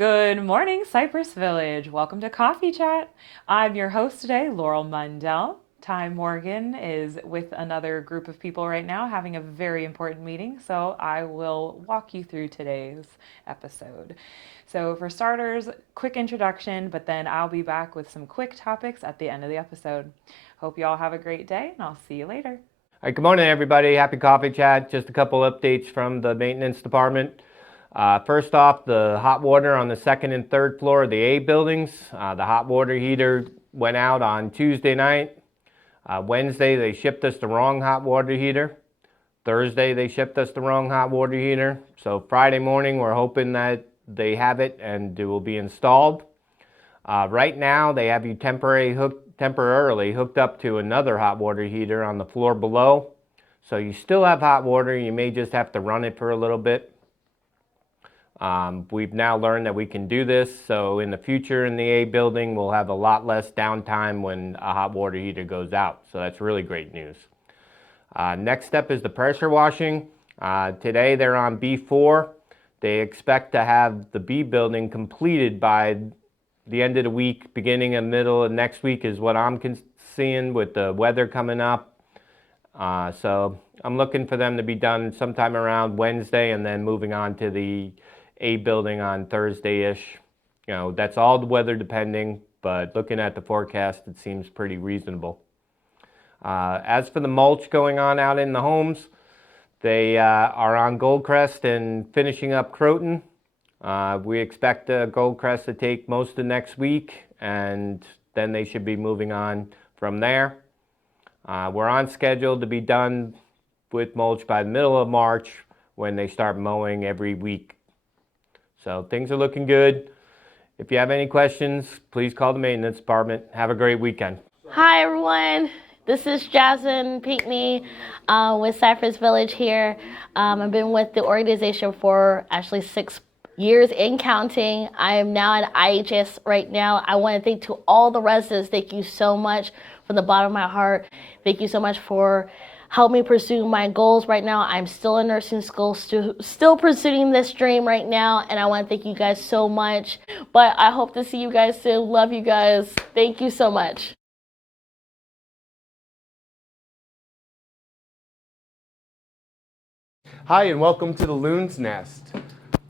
Good morning, Cypress Village. Welcome to Coffee Chat. I'm your host today, Laurel Mundell. Ty Morgan is with another group of people right now having a very important meeting, so I will walk you through today's episode. So, for starters, quick introduction, but then I'll be back with some quick topics at the end of the episode. Hope you all have a great day, and I'll see you later. All right, good morning, everybody. Happy Coffee Chat. Just a couple updates from the maintenance department. First off, the hot water on the second and third floor of the A buildings. The hot water heater went out on Tuesday night. Wednesday, they shipped us the wrong hot water heater. Thursday, they shipped us the wrong hot water heater. So Friday morning, we're hoping that they have it and it will be installed. Right now, they have you temporarily hooked up to another hot water heater on the floor below. So you still have hot water. You may just have to run it for a little bit. We've now learned that we can do this. So in the future in the A building, we'll have a lot less downtime when a hot water heater goes out. So that's really great news. Next step is the pressure washing. Today they're on B4. They expect to have the B building completed by the end of the week, beginning and middle of next week is what I'm seeing with the weather coming up. So I'm looking for them to be done sometime around Wednesday and then moving on to the A building on Thursday-ish. You know, that's all the weather depending, but looking at the forecast, it seems pretty reasonable. As for the mulch going on out in the homes, they are on Goldcrest and finishing up Croton. We expect Goldcrest to take most of next week, and then they should be moving on from there. We're on schedule to be done with mulch by the middle of March when they start mowing every week. So things are looking good. If you have any questions, please call the maintenance department. Have a great weekend. Hi everyone, this is Jasmine Pinckney with Cypress Village here. I've been with the organization for actually 6 years and counting. I am now at IHS right now. I want to thank to all the residents. Thank you so much from the bottom of my heart. Thank you so much for helping me pursue my goals right now. I'm still in nursing school, still pursuing this dream right now, and I want to thank you guys so much. But I hope to see you guys soon. Love you guys. Thank you so much. Hi, and welcome to the Loons Nest.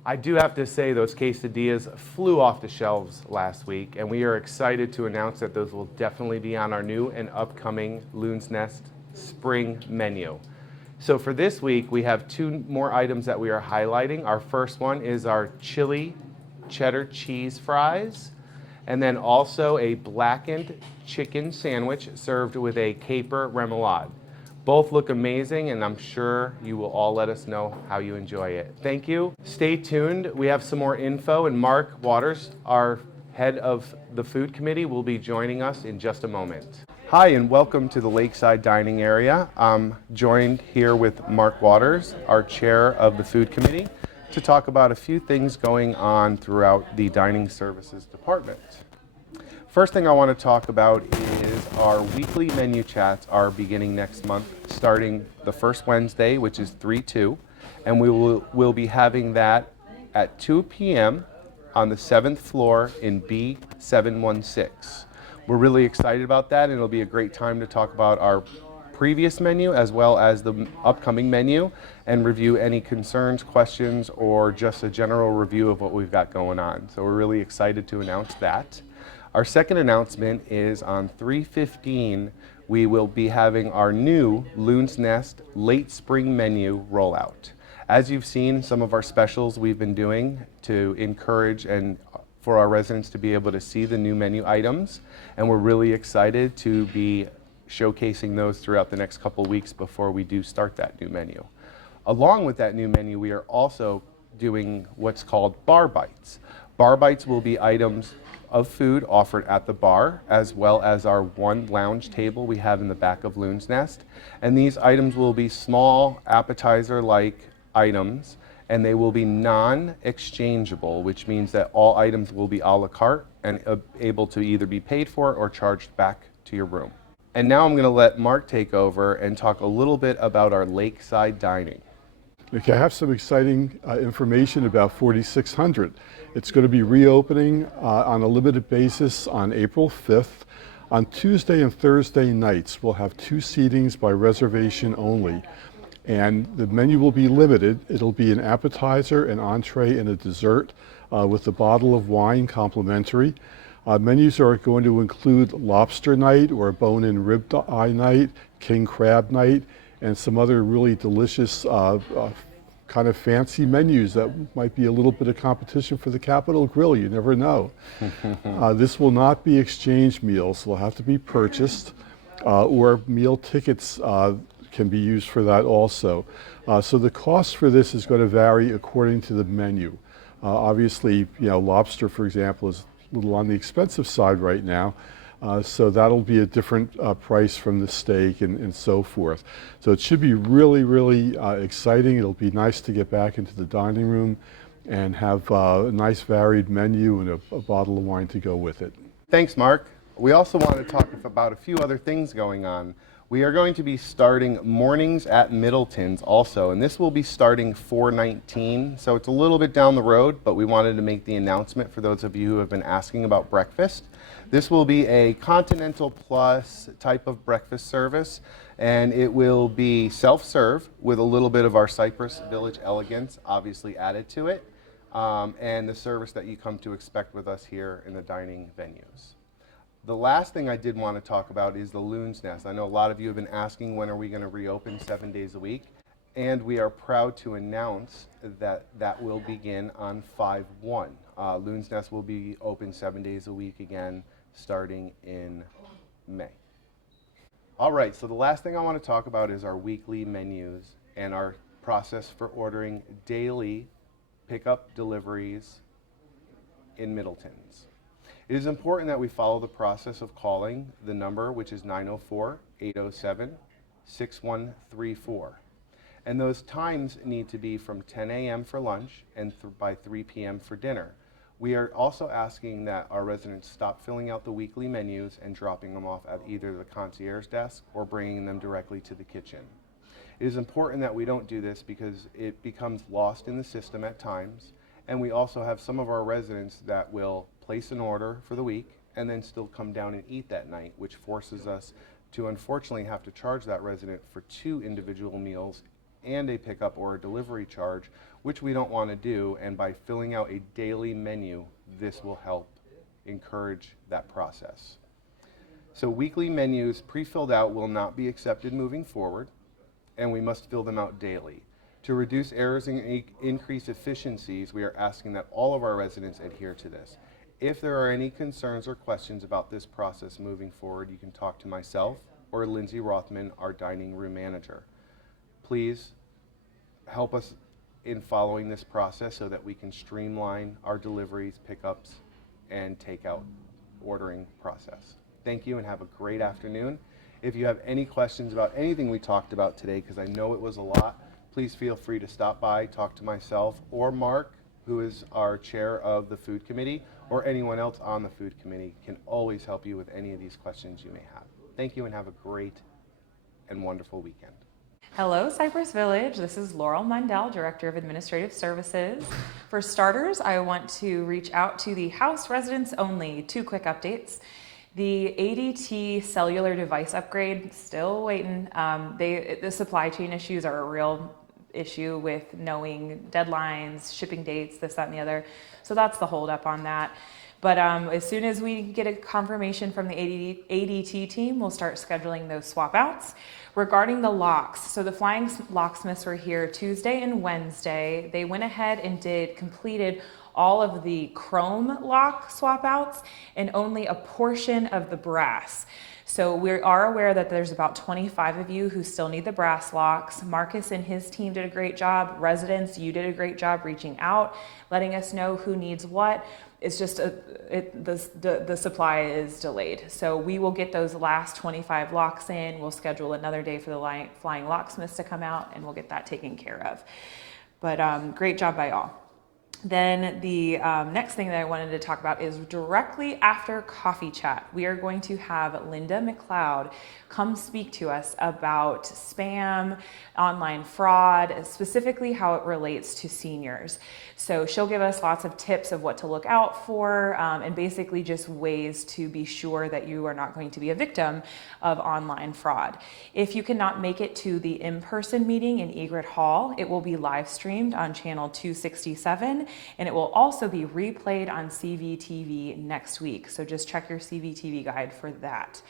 I do have to say those quesadillas flew off the shelves last week, and we are excited to announce that those will definitely be on our new and upcoming Loons Nest spring menu. So for this week, we have 2 more items that we are highlighting. Our first one is our chili cheddar cheese fries, and then also a blackened chicken sandwich served with a caper remoulade. Both look amazing, and I'm sure you will all let us know how you enjoy it. Thank you. Stay tuned. We have some more info, and Mark Waters, our head of the food committee, will be joining us in just a moment. Hi, and welcome to the Lakeside Dining area. I'm joined here with Mark Waters, our chair of the food committee, to talk about a few things going on throughout the dining services department. First thing I want to talk about is our weekly menu chats are beginning next month, starting the first Wednesday, which is 3/2, and we'll be having that at 2 p.m. on the 7th floor in B716. We're really excited about that, and it'll be a great time to talk about our previous menu as well as the upcoming menu and review any concerns, questions, or just a general review of what we've got going on. So we're really excited to announce that. Our second announcement is on 3/15, we will be having our new Loons Nest late spring menu rollout. As you've seen, some of our specials we've been doing to encourage and for our residents to be able to see the new menu items, and we're really excited to be showcasing those throughout the next couple weeks before we do start that new menu. Along with that new menu, we are also doing what's called bar bites. Bar bites will be items of food offered at the bar, as well as our one lounge table we have in the back of Loons Nest. And these items will be small appetizer-like items, and they will be non-exchangeable, which means that all items will be a la carte and able to either be paid for or charged back to your room. And now I'm going to let Mark take over and talk a little bit about our Lakeside Dining. Okay, I have some exciting information about 4600. It's going to be reopening on a limited basis on April 5th. On Tuesday and Thursday nights, we'll have 2 seatings by reservation only. And the menu will be limited. It'll be an appetizer, an entree, and a dessert with a bottle of wine complimentary. Menus are going to include lobster night or bone-in rib eye night, king crab night, and some other really delicious kind of fancy menus that might be a little bit of competition for the Capitol Grill. You never know. This will not be exchange meals. They'll have to be purchased, or meal tickets can be used for that also. So the cost for this is going to vary according to the menu. Obviously, lobster, for example, is a little on the expensive side right now. So that'll be a different price from the steak and so forth. So it should be really, really exciting. It'll be nice to get back into the dining room and have a nice varied menu and a bottle of wine to go with it. Thanks, Mark. We also want to talk about a few other things going on. We are going to be starting mornings at Middleton's also, and this will be starting 4/19, so it's a little bit down the road, but we wanted to make the announcement for those of you who have been asking about breakfast. This will be a Continental Plus type of breakfast service, and it will be self-serve with a little bit of our Cypress Village elegance obviously added to it, and the service that you come to expect with us here in the dining venues. The last thing I did want to talk about is the Loons Nest. I know a lot of you have been asking when are we going to reopen 7 days a week, and we are proud to announce that that will begin on 5/1. Loons Nest will be open 7 days a week again starting in May. All right, so the last thing I want to talk about is our weekly menus and our process for ordering daily pickup deliveries in Middleton's. It is important that we follow the process of calling the number, which is 904-807-6134. And those times need to be from 10 a.m. for lunch and by 3 p.m. for dinner. We are also asking that our residents stop filling out the weekly menus and dropping them off at either the concierge desk or bringing them directly to the kitchen. It is important that we don't do this because it becomes lost in the system at times, and we also have some of our residents that will place an order for the week and then still come down and eat that night, which forces us to unfortunately have to charge that resident for 2 individual meals and a pickup or a delivery charge, which we don't want to do, and by filling out a daily menu, this will help encourage that process. So weekly menus pre-filled out will not be accepted moving forward, and we must fill them out daily. To reduce errors and increase efficiencies, we are asking that all of our residents adhere to this. If there are any concerns or questions about this process moving forward, you can talk to myself or Lindsay Rothman, our dining room manager. Please help us in following this process so that we can streamline our deliveries, pickups, and takeout ordering process. Thank you and have a great afternoon. If you have any questions about anything we talked about today, because I know it was a lot, please feel free to stop by, talk to myself or Mark, who is our chair of the food committee, or anyone else on the food committee can always help you with any of these questions you may have. Thank you and have a great and wonderful weekend. Hello, Cypress Village. This is Laurel Mundell, Director of Administrative Services. For starters, I want to reach out to the House residents only. 2 quick updates. The ADT cellular device upgrade, still waiting. The supply chain issues are a real issue with knowing deadlines, shipping dates, this, that, and the other. So that's the holdup on that. But as soon as we get a confirmation from the ADT team, we'll start scheduling those swap outs. Regarding the locks, so the flying locksmiths were here Tuesday and Wednesday. They went ahead and completed all of the chrome lock swap outs and only a portion of the brass. So we are aware that there's about 25 of you who still need the brass locks. Marcus and his team did a great job. Residents, you did a great job reaching out, letting us know who needs what. It's just the supply is delayed. So we will get those last 25 locks in. We'll schedule another day for the flying locksmiths to come out, and we'll get that taken care of. But great job by all. Then the next thing that I wanted to talk about is directly after Coffee Chat, we are going to have Linda McLeod come speak to us about spam, online fraud, specifically how it relates to seniors. So she'll give us lots of tips of what to look out for and basically just ways to be sure that you are not going to be a victim of online fraud. If you cannot make it to the in-person meeting in Egret Hall, it will be live streamed on channel 267, and it will also be replayed on CVTV next week. So just check your CVTV guide for that.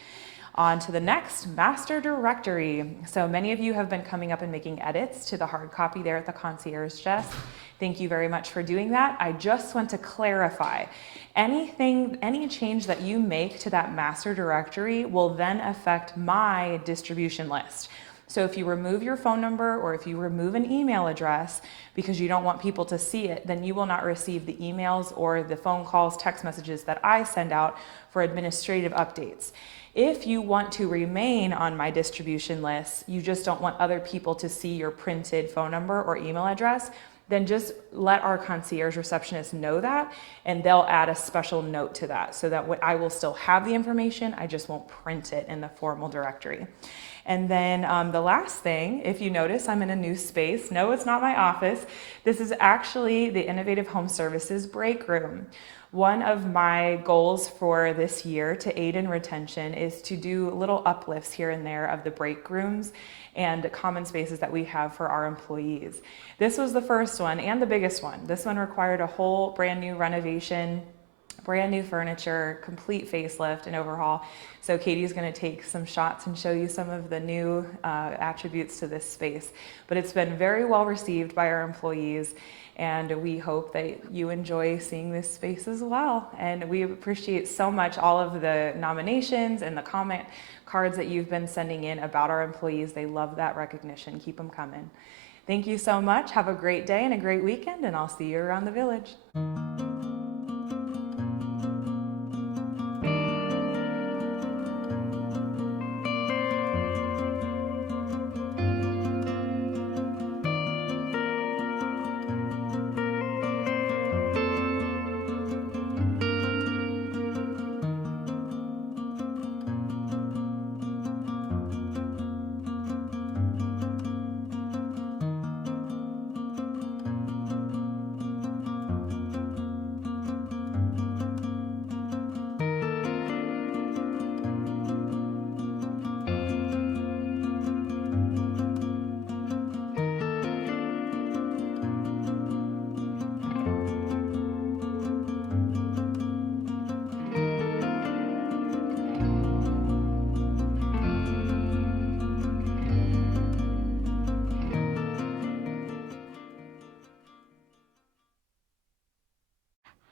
On to the next, Master Directory. So many of you have been coming up and making edits to the hard copy there at the concierge desk. Thank you very much for doing that. I just want to clarify, any change that you make to that master directory will then affect my distribution list. So if you remove your phone number or if you remove an email address because you don't want people to see it, then you will not receive the emails or the phone calls, text messages that I send out for administrative updates. If you want to remain on my distribution list, you just don't want other people to see your printed phone number or email address, then just let our concierge receptionist know that, and they'll add a special note to that so that I will still have the information, I just won't print it in the formal directory. And then the last thing, if you notice, I'm in a new space. No, it's not my office. This is actually the Innovative Home Services break room. One of my goals for this year to aid in retention is to do little uplifts here and there of the break rooms and common spaces that we have for our employees. This was the first one and the biggest one. This one required a whole brand new renovation, brand new furniture, complete facelift and overhaul. So Katie's going to take some shots and show you some of the new attributes to this space. But it's been very well received by our employees, and we hope that you enjoy seeing this space as well. And we appreciate so much all of the nominations and the comment cards that you've been sending in about our employees. They love that recognition. Keep them coming. Thank you so much. Have a great day and a great weekend, and I'll see you around the village.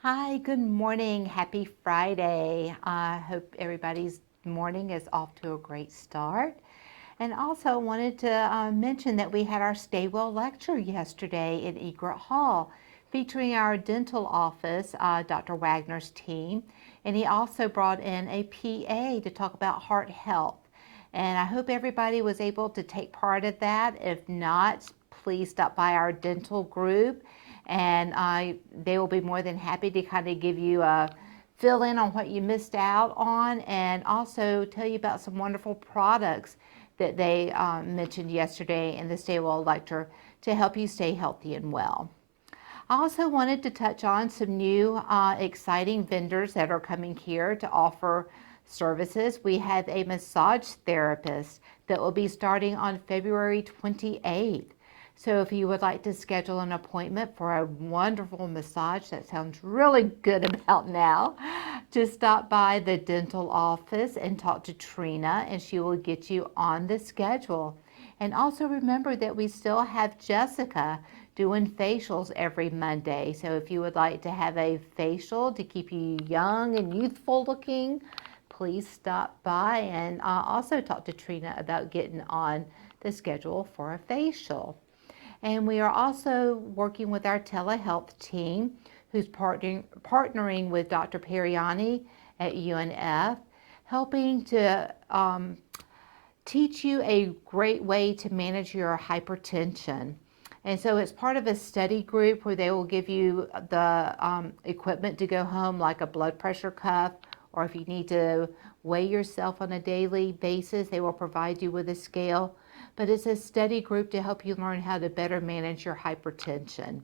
Hi, good morning. Happy Friday. I hope everybody's morning is off to a great start. And also wanted to mention that we had our Stay Well lecture yesterday in Egret Hall featuring our dental office, Dr. Wagner's team. And he also brought in a PA to talk about heart health. And I hope everybody was able to take part of that. If not, please stop by our dental group, and they will be more than happy to kind of give you a fill in on what you missed out on, and also tell you about some wonderful products that they mentioned yesterday in the Stay Well lecture to help you stay healthy and well. I also wanted to touch on some new exciting vendors that are coming here to offer services. We have a massage therapist that will be starting on February 28th. So if you would like to schedule an appointment for a wonderful massage, that sounds really good about now, just stop by the dental office and talk to Trina, and she will get you on the schedule. And also remember that we still have Jessica doing facials every Monday. So if you would like to have a facial to keep you young and youthful looking, please stop by and also talk to Trina about getting on the schedule for a facial. And we are also working with our telehealth team, who's partnering with Dr. Periani at UNF, helping to teach you a great way to manage your hypertension. And so it's part of a study group where they will give you the equipment to go home, like a blood pressure cuff, or if you need to weigh yourself on a daily basis, they will provide you with a scale. But it's a study group to help you learn how to better manage your hypertension.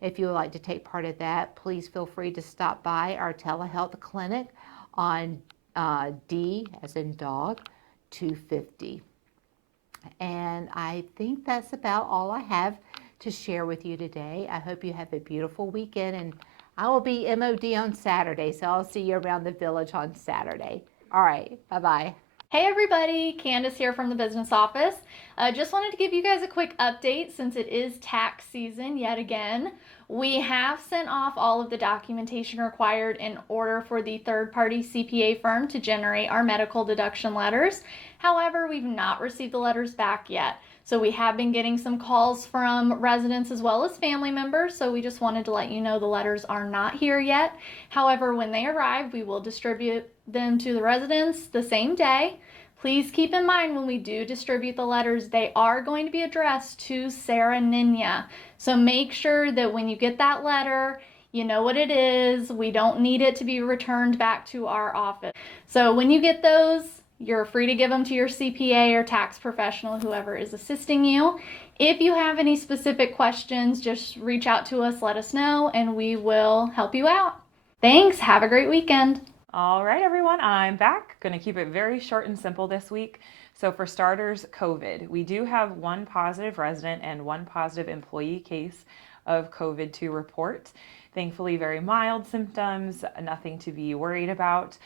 If you would like to take part of that, please feel free to stop by our telehealth clinic on D as in dog 250. And I think that's about all I have to share with you today. I hope you have a beautiful weekend, and I will be MOD on Saturday, so I'll see you around the village on Saturday. All right, bye-bye. Hey everybody, Candace here from the business office. Just wanted to give you guys a quick update since it is tax season yet again. We have sent off all of the documentation required in order for the third-party CPA firm to generate our medical deduction letters. However, we've not received the letters back yet. So we have been getting some calls from residents as well as family members, so we just wanted to let you know the letters are not here yet. However, when they arrive, we will distribute them to the residents the same day. Please keep in mind when we do distribute the letters, they are going to be addressed to Sarah Ninya. So make sure that when you get that letter, you know what it is. We don't need it to be returned back to our office. So when you get those, you're free to give them to your CPA or tax professional, whoever is assisting you. If you have any specific questions, just reach out to us, let us know, and we will help you out. Thanks. Have a great weekend. All right, everyone, I'm back. Going to keep it very short and simple this week. So for starters, COVID. We do have one positive resident and one positive employee case of COVID to report. Thankfully, very mild symptoms, nothing to be worried about.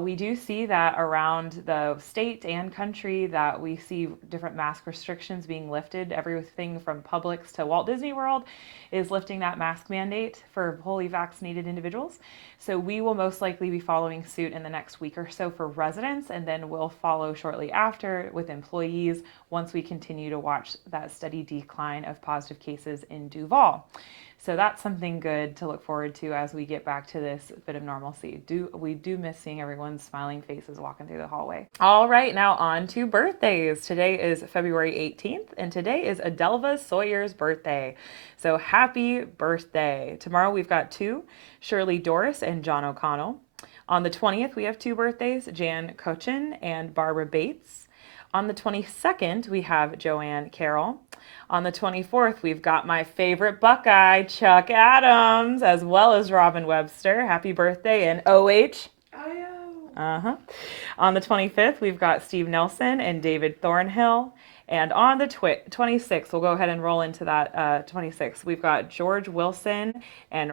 We do see that around the state and country that we see different mask restrictions being lifted. Everything from Publix to Walt Disney World is lifting that mask mandate for fully vaccinated individuals. So we will most likely be following suit in the next week or so for residents, and then we'll follow shortly after with employees once we continue to watch that steady decline of positive cases in Duval. So that's something good to look forward to as we get back to this bit of normalcy. We do miss seeing everyone's smiling faces walking through the hallway. All right, now on to birthdays. Today is February 18th, and today is Adelva Sawyer's birthday. So happy birthday. Tomorrow we've got two, Shirley Doris and John O'Connell. On the 20th, we have two birthdays, Jan Cochin and Barbara Bates. On the 22nd, we have Joanne Carroll. On the 24th, we've got my favorite Buckeye, Chuck Adams, as well as Robin Webster. Happy birthday, and OH. On the 25th, we've got Steve Nelson and David Thornhill. And on the 26th, we'll go ahead and roll into that 26th. We've got George Wilson and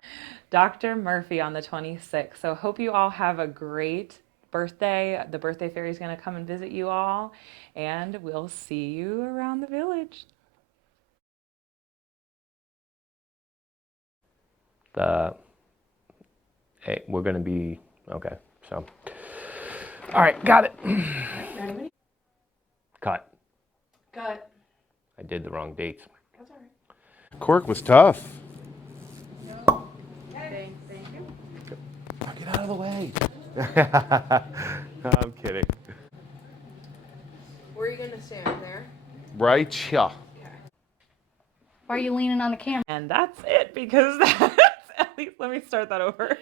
Dr. Murphy on the 26th. So hope you all have a great birthday. The birthday fairy is going to come and visit you all, and we'll see you around the village. Hey, we're going to be, okay, so. All right, got it. Ready? Cut. Cut. I did the wrong dates. That's all right. Cork was tough. Okay, thank you. Get out of the way. I'm kidding. Where are you going to stand there? Right here. Why are you leaning on the camera? And that's it, because that's, at least let me start that over.